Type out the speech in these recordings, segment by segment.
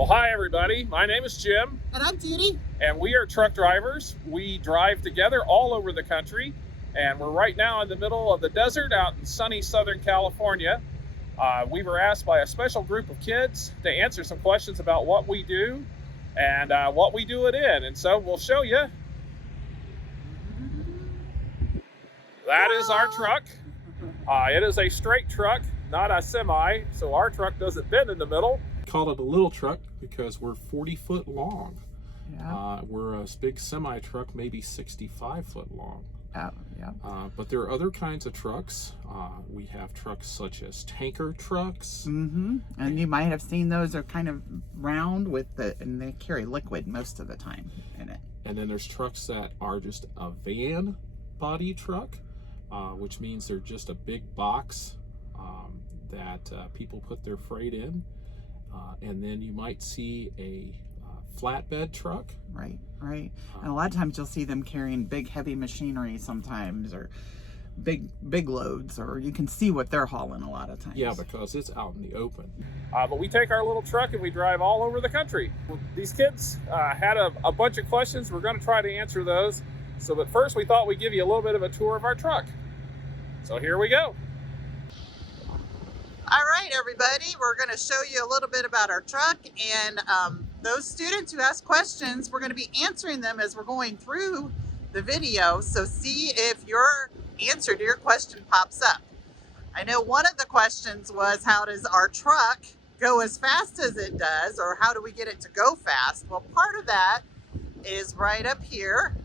Well, hi everybody. My name is Jim. And I'm Judy. And we are truck drivers. We drive together all over the country. And we're right now in the middle of the desert out in sunny Southern California. We were asked by a special group of kids to answer some questions about what we do and what we do it in. And so we'll show you. That is our truck. It is a straight truck, not a semi. So our truck doesn't bend in the middle. We call it a little truck because we're 40 foot long. Yeah. We're a big semi truck, maybe 65 foot long. Yeah. But there are other kinds of trucks. We have trucks such as tanker trucks. Mm-hmm. And you might have seen those are kind of round and they carry liquid most of the time in it. And then there's trucks that are just a van body truck, which means they're just a big box that people put their freight in. And then you might see a flatbed truck. Right. And a lot of times you'll see them carrying big heavy machinery sometimes, or big loads, or you can see what they're hauling a lot of times. Yeah, because it's out in the open. But we take our little truck and we drive all over the country. These kids had a bunch of questions. We're going to try to answer those. But first we thought we'd give you a little bit of a tour of our truck. So here we go. All right, everybody, we're going to show you a little bit about our truck, and those students who ask questions, we're going to be answering them as we're going through the video. So see if your answer to your question pops up. I know one of the questions was, how does our truck go as fast as it does, or how do we get it to go fast? Well, part of that is right up here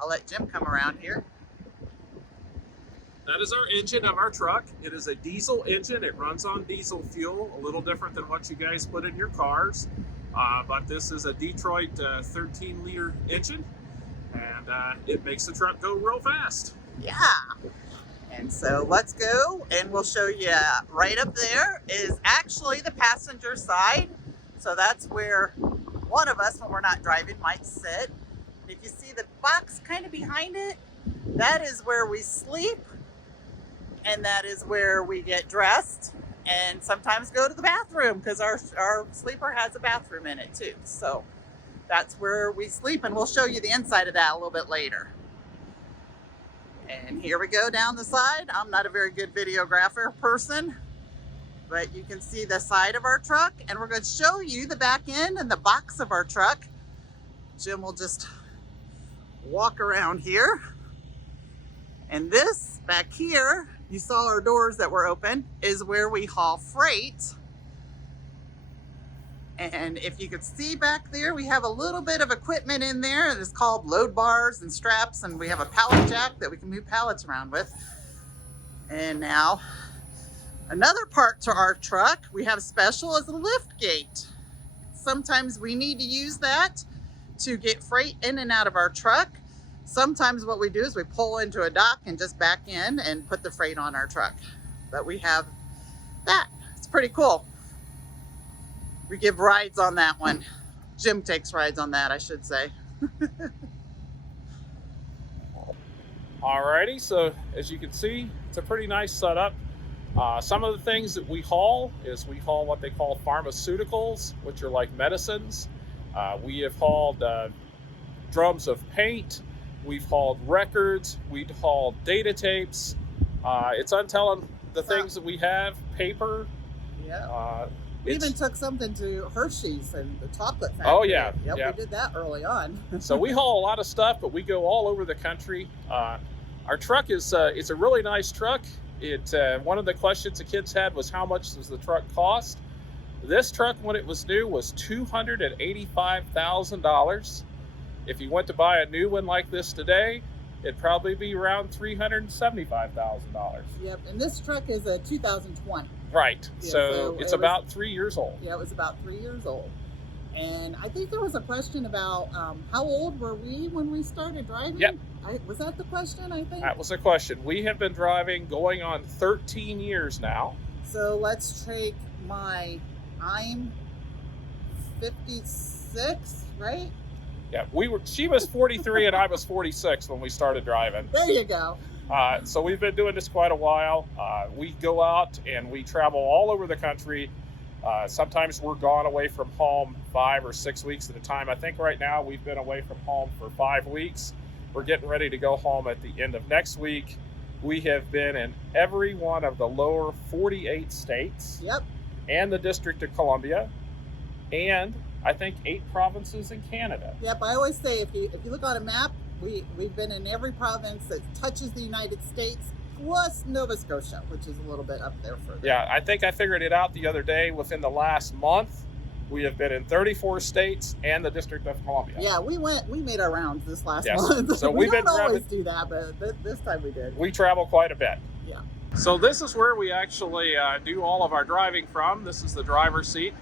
I'll let Jim come around here. That is our engine of our truck. It is a diesel engine. It runs on diesel fuel, a little different than what you guys put in your cars. But this is a Detroit 13-liter engine, and it makes the truck go real fast. Yeah. And so let's go, and we'll show you right up there is actually the passenger side. So that's where one of us, when we're not driving, might sit. If you see the box kind of behind it, that is where we sleep. And that is where we get dressed and sometimes go to the bathroom, because our sleeper has a bathroom in it too. So that's where we sleep, and we'll show you the inside of that a little bit later. And here we go down the side. I'm not a very good videographer person, but you can see the side of our truck, and we're going to show you the back end and the box of our truck. Jim will just walk around here. And this back here, you saw our doors that were open, is where we haul freight. And if you could see back there, we have a little bit of equipment in there. It's called load bars and straps, and we have a pallet jack that we can move pallets around with. And now, another part to our truck we have special is a lift gate. Sometimes we need to use that to get freight in and out of our truck. Sometimes what we do is we pull into a dock and just back in and put the freight on our truck. But we have that. It's pretty cool. We give rides on that one. Jim takes rides on that, I should say. Alrighty, so as you can see, it's a pretty nice setup. Some of the things that we haul is we haul what they call pharmaceuticals, which are like medicines. We have hauled drums of paint. We've hauled records. We've hauled data tapes. It's untelling the things that we have. Paper. Yeah. We even took something to Hershey's and the chocolate factory. Oh yeah. Yep, yeah. we did that early on. So we haul a lot of stuff, but we go all over the country. Our truck is it's a really nice truck. One of the questions the kids had was, how much does the truck cost? This truck, when it was new, was $285,000. If you went to buy a new one like this today, it'd probably be around $375,000. Yep, and this truck is a 2020. Right, Yeah, so it's about 3 years old. Yeah, it was about 3 years old. And I think there was a question about how old were we when we started driving? Yep. Was that the question, I think? That was the question. We have been driving going on 13 years now. So let's take I'm 56, right? Yeah, she was 43 and I was 46 when we started driving. There you go. So we've been doing this quite a while. We go out and we travel all over the country. Sometimes we're gone away from home 5 or 6 weeks at a time. I think right now we've been away from home for 5 weeks. We're getting ready to go home at the end of next week. We have been in every one of the lower 48 states. Yep. And the District of Columbia, and I think 8 provinces in Canada. Yep, I always say if you look on a map, we've been in every province that touches the United States, plus Nova Scotia, which is a little bit up there further. Yeah, I think I figured it out the other day. Within the last month, we have been in 34 states and the District of Columbia. Yeah, we made our rounds this last Yes. month. So we we've don't been always do that, but this time we did. We travel quite a bit. Yeah. So this is where we actually do all of our driving from. This is the driver's seat.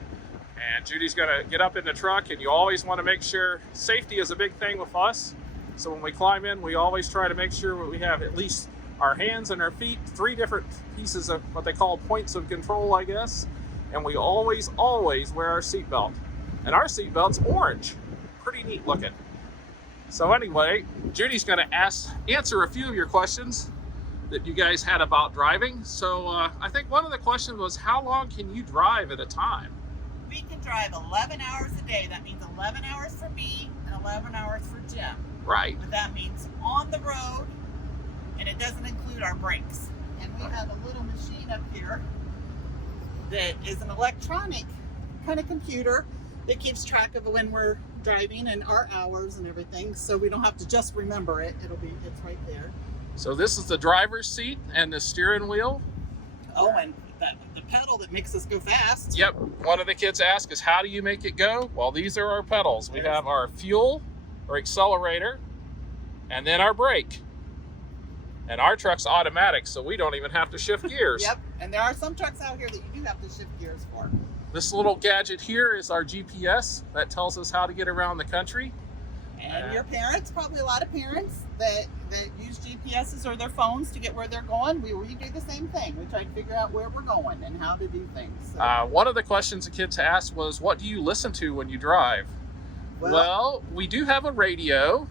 And Judy's gonna get up in the truck, and you always wanna make sure, safety is a big thing with us. So when we climb in, we always try to make sure we have at least our hands and our feet, 3 different pieces of what they call points of control, I guess. And we always wear our seatbelt. And our seatbelt's orange. Pretty neat looking. So anyway, Judy's gonna answer a few of your questions that you guys had about driving. So I think one of the questions was, how long can you drive at a time? We can drive 11 hours a day. That means 11 hours for me and 11 hours for Jim. Right. But that means on the road, and it doesn't include our brakes. And we have a little machine up here that is an electronic kind of computer that keeps track of when we're driving and our hours and everything. So we don't have to just remember it. It's right there. So this is the driver's seat and the steering wheel. Oh, and the pedal that makes us go fast. Yep. One of the kids asked us, how do you make it go? Well, these are our pedals. We have our fuel or accelerator and then our brake. And our truck's automatic, so we don't even have to shift gears. Yep. And there are some trucks out here that you do have to shift gears for. This little gadget here is our GPS that tells us how to get around the country. And your parents, probably a lot of parents that use GPSs or their phones to get where they're going, we do the same thing. We try to figure out where we're going and how to do things. So. One of the questions the kids asked was, what do you listen to when you drive? Well, we do have a radio,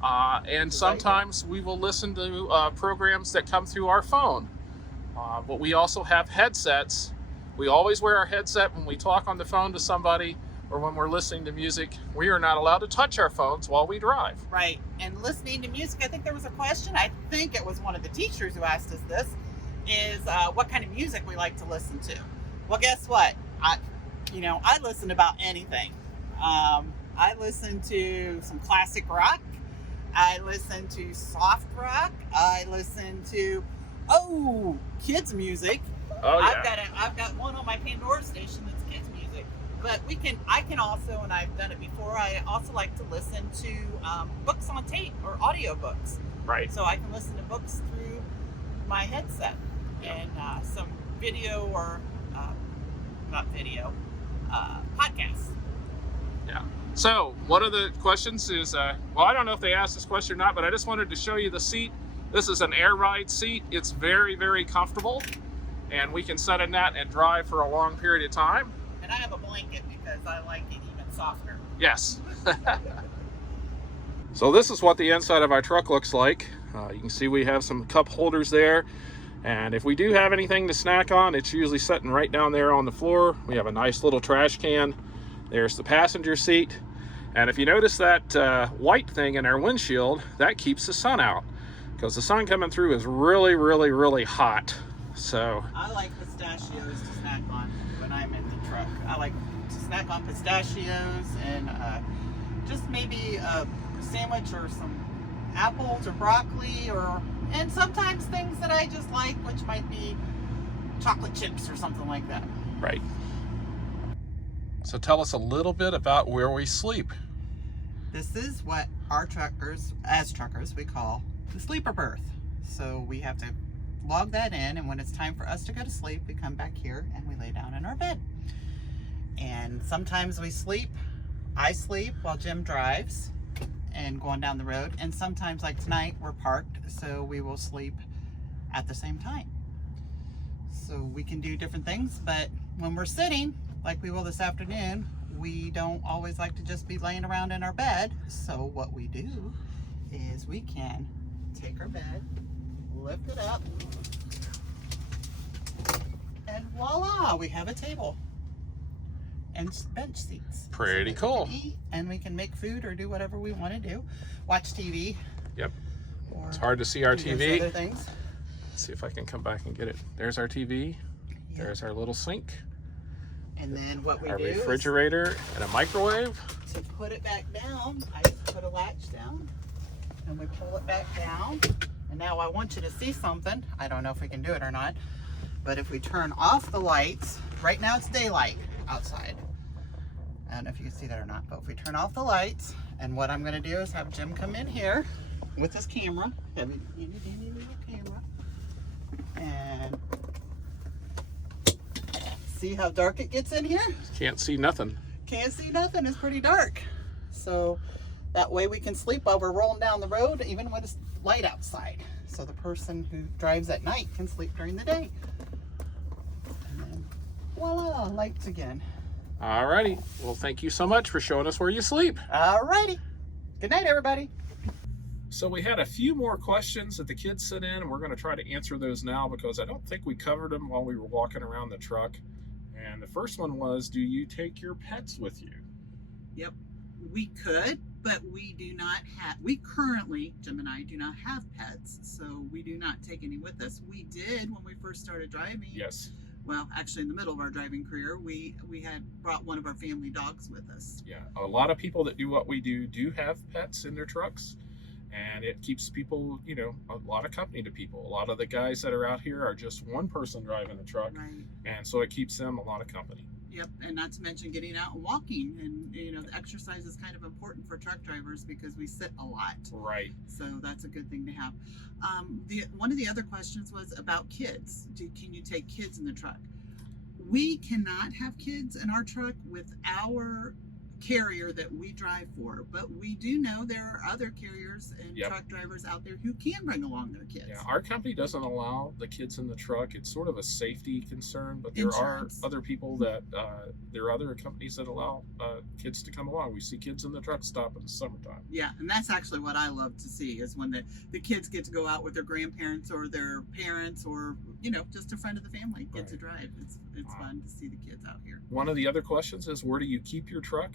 and sometimes we will listen to programs that come through our phone. But we also have headsets. We always wear our headset when we talk on the phone to somebody, or when we're listening to music. We are not allowed to touch our phones while we drive. Right. And listening to music, I think there was a question, I think it was one of the teachers who asked us this, is what kind of music we like to listen to. Well, guess what? I listen to about anything. I listen to some classic rock. I listen to soft rock. I listen to, kids music. Oh, yeah. I've got one on my Pandora station that's kids music. But I can also, and I've done it before, I also like to listen to books on tape or audio books. Right. So I can listen to books through my headset and some video or, not video, podcasts. Yeah. So one of the questions is, I don't know if they asked this question or not, but I just wanted to show you the seat. This is an air ride seat. It's very, very comfortable, and we can sit in that and drive for a long period of time. And I have a blanket because I like it even softer. Yes. So this is what the inside of our truck looks like. You can see we have some cup holders there. And if we do have anything to snack on, it's usually sitting right down there on the floor. We have a nice little trash can. There's the passenger seat. And if you notice that white thing in our windshield, that keeps the sun out, because the sun coming through is really, really, really hot. So I like pistachios to snack on when I'm in the truck. I like to snack on pistachios and just maybe a sandwich or some apples or broccoli, and sometimes things that I just like, which might be chocolate chips or something like that. Right. So tell us a little bit about where we sleep. This is what our truckers, we call the sleeper berth. So we have to log that in, and when it's time for us to go to sleep, we come back here and we lay down in our bed. And sometimes I sleep while Jim drives and going down the road, and sometimes, like tonight, we're parked, so we will sleep at the same time. So we can do different things, but when we're sitting, like we will this afternoon, we don't always like to just be laying around in our bed. So what we do is we can take our bed, lift it up, and voila, we have a table. and bench seats. Pretty so that cool. we can eat and we can make food or do whatever we want to do. Watch TV. Yep. Or It's hard to see our do those TV. other things. Let's see if I can come back and get it. There's our TV. Yeah. There's our little sink. And then what we Our do refrigerator and a microwave. is to put it back down. I just put a latch down and we pull it back down. And now I want you to see something. I don't know if we can do it or not. But if we turn off the lights, right now it's daylight outside. I don't know if you can see that or not, but if we turn off the lights, and what I'm gonna do is have Jim come in here with his camera, heavy dandy little camera, and see how dark it gets in here? Can't see nothing. Can't see nothing, it's pretty dark. So that way we can sleep while we're rolling down the road, even when it's light outside. So the person who drives at night can sleep during the day. And then voila, lights again. Alrighty. Well, thank you so much for showing us where you sleep. Alrighty. Good night, everybody. So we had a few more questions that the kids sent in, and we're going to try to answer those now because I don't think we covered them while we were walking around the truck. And the first one was, do you take your pets with you? Yep, we could, but we do not have, we currently, Jim and I, do not have pets, so we do not take any with us. We did when we first started driving. Yes. Well, actually in the middle of our driving career, we had brought one of our family dogs with us. Yeah. A lot of people that do what we do have pets in their trucks. And it keeps people, you know, a lot of company to people. A lot of the guys that are out here are just one person driving the truck. Right. And so it keeps them a lot of company. Yep, and not to mention getting out and walking. And, you know, the exercise is kind of important for truck drivers because we sit a lot. Right. So that's a good thing to have. One of the other questions was about kids. Can you take kids in the truck? We cannot have kids in our truck with our carrier that we drive for, but we do know there are other carriers and truck drivers out there who can bring along their kids. Yeah, our company doesn't allow the kids in the truck. It's sort of a safety concern, but there Insurance. are other people that there are other companies that allow kids to come along. We see kids in the truck stop in the summertime. Yeah, and that's actually what I love to see is when the kids get to go out with their grandparents or their parents or, you know, just a friend of the family get to drive. It's fun to see the kids out here. One of the other questions is, where do you keep your truck?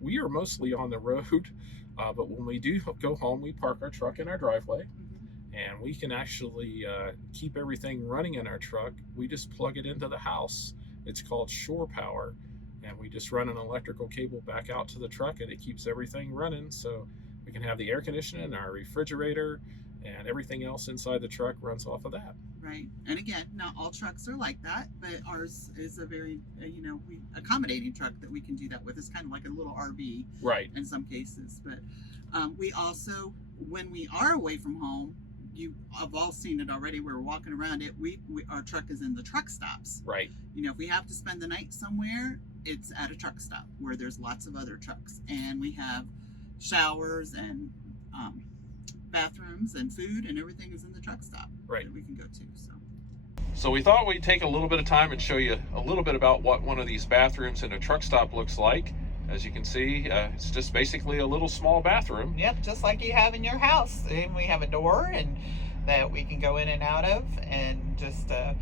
We are mostly on the road, but when we do go home, we park our truck in our driveway, and we can actually keep everything running in our truck. We just plug it into the house. It's called shore power, and we just run an electrical cable back out to the truck, and it keeps everything running. So we can have the air conditioning, our refrigerator, and everything else inside the truck runs off of that. Right. And again, not all trucks are like that, but ours is a very, accommodating truck that we can do that with. It's kind of like a little RV in some cases. But we also, when we are away from home, you have all seen it already. We're walking around it. Our truck is in the truck stops. Right. You know, if we have to spend the night somewhere, it's at a truck stop where there's lots of other trucks. And we have showers and bathrooms and food and everything is in the truck stop that we can go to. So we thought we'd take a little bit of time and show you a little bit about what one of these bathrooms in a truck stop looks like. As you can see, it's just basically a little small bathroom. Yep, just like you have in your house. And we have a door and that we can go in and out of, and just the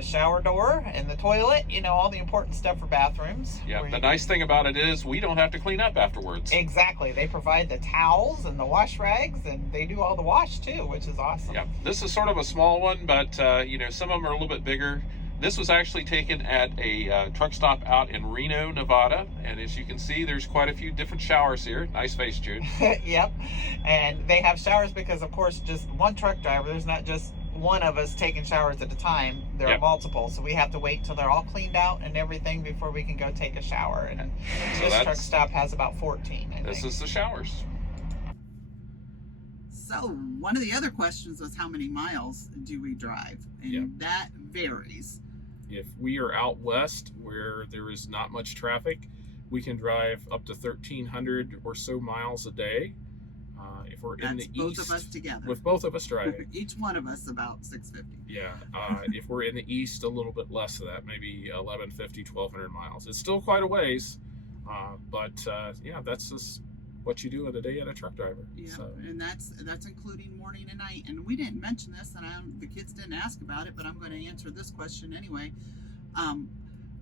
shower door and the toilet, you know, all the important stuff for bathrooms. Yeah, the nice thing about it is we don't have to clean up afterwards. Exactly. They provide the towels and the wash rags, and they do all the wash too, which is awesome. Yeah, this is sort of a small one, but you know, some of them are a little bit bigger. This was actually taken at a truck stop out in Reno, Nevada, and as you can see, there's quite a few different showers here. Nice face, Jude. Yep, and they have showers because, of course, just one truck driver, there's not just one of us taking showers at a time. There are multiple, so we have to wait till they're all cleaned out and everything before we can go take a shower. And so this truck stop has about 14, I This think. is the showers. So one of the other questions was, how many miles do we drive? And that varies. If we are out west where there is not much traffic, we can drive up to 1,300 or so miles a day. If we're in the east, both of us together. with both of us driving. Each one of us about 650. Yeah. If we're in the east, a little bit less than that, maybe 1,150, 1,200 miles. It's still quite a ways, but yeah, that's just what you do in a day as a truck driver. Yeah, So. and that's including morning and night. And we didn't mention this, and the kids didn't ask about it, but I'm going to answer this question anyway.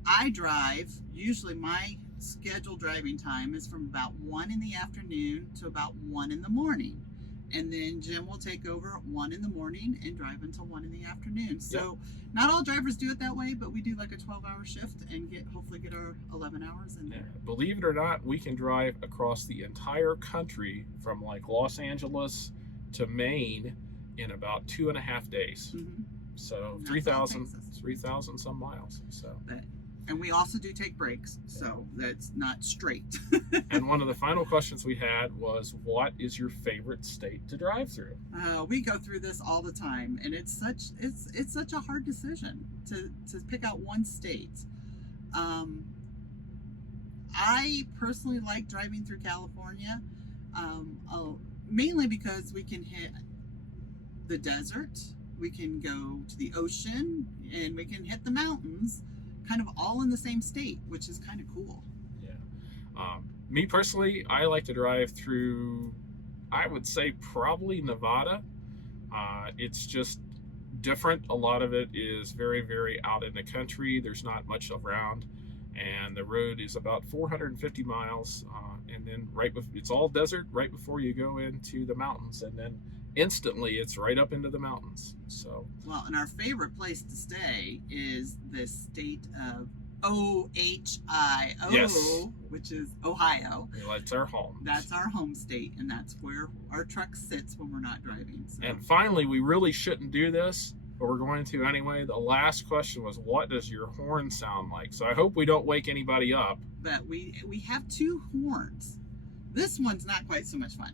I drive, usually my scheduled driving time is from about 1 in the afternoon to about 1 in the morning. And then Jim will take over at 1 in the morning and drive until 1 in the afternoon. So not all drivers do it that way, but we do like a 12-hour shift and hopefully get our 11 hours in there. Believe it or not, we can drive across the entire country from like Los Angeles to Maine in about 2.5 days. Mm-hmm. So 3,000 some miles. So. And we also do take breaks, so that's not straight. And one of the final questions we had was, what is your favorite state to drive through? We go through this all the time, and it's such a hard decision to pick out one state. I personally like driving through California, mainly because we can hit the desert, we can go to the ocean, and we can hit the mountains, kind of all in the same state, which is kind of cool. Yeah. Me personally, I like to drive through, I would say probably Nevada. It's just different. A lot of it is very, very out in the country. There's not much around, and the road is about 450 miles. And then it's all desert right before you go into the mountains, and then instantly it's right up into the mountains. So well, and our favorite place to stay is the state of OHIO, yes, which is Ohio. That's our home. That's our home state, and that's where our truck sits when we're not driving. So. And finally, we really shouldn't do this, but we're going to anyway. The last question was, what does your horn sound like? So I hope we don't wake anybody up. But we have 2 horns. This one's not quite so much fun.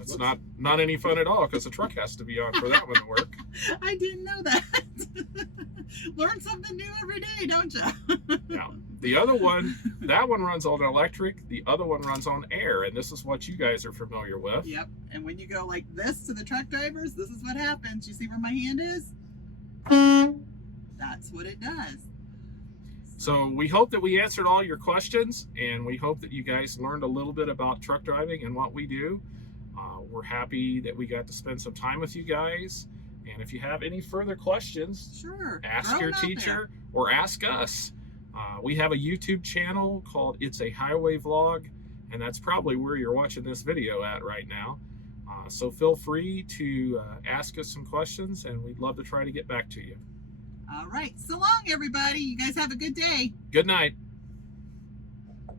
It's not any fun at all, because the truck has to be on for that one to work. I didn't know that. Learn something new every day, don't you? Now, the other one, that one runs on electric. The other one runs on air, and this is what you guys are familiar with. Yep. And when you go like this to the truck drivers, this is what happens. You see where my hand is? That's what it does. So we hope that we answered all your questions, and we hope that you guys learned a little bit about truck driving and what we do. We're happy that we got to spend some time with you guys. And if you have any further questions, sure, ask your teacher or ask us. We have a YouTube channel called It's a Highway Vlog, and that's probably where you're watching this video at right now. So feel free to ask us some questions, and we'd love to try to get back to you. All right. So long, everybody. You guys have a good day. Good night.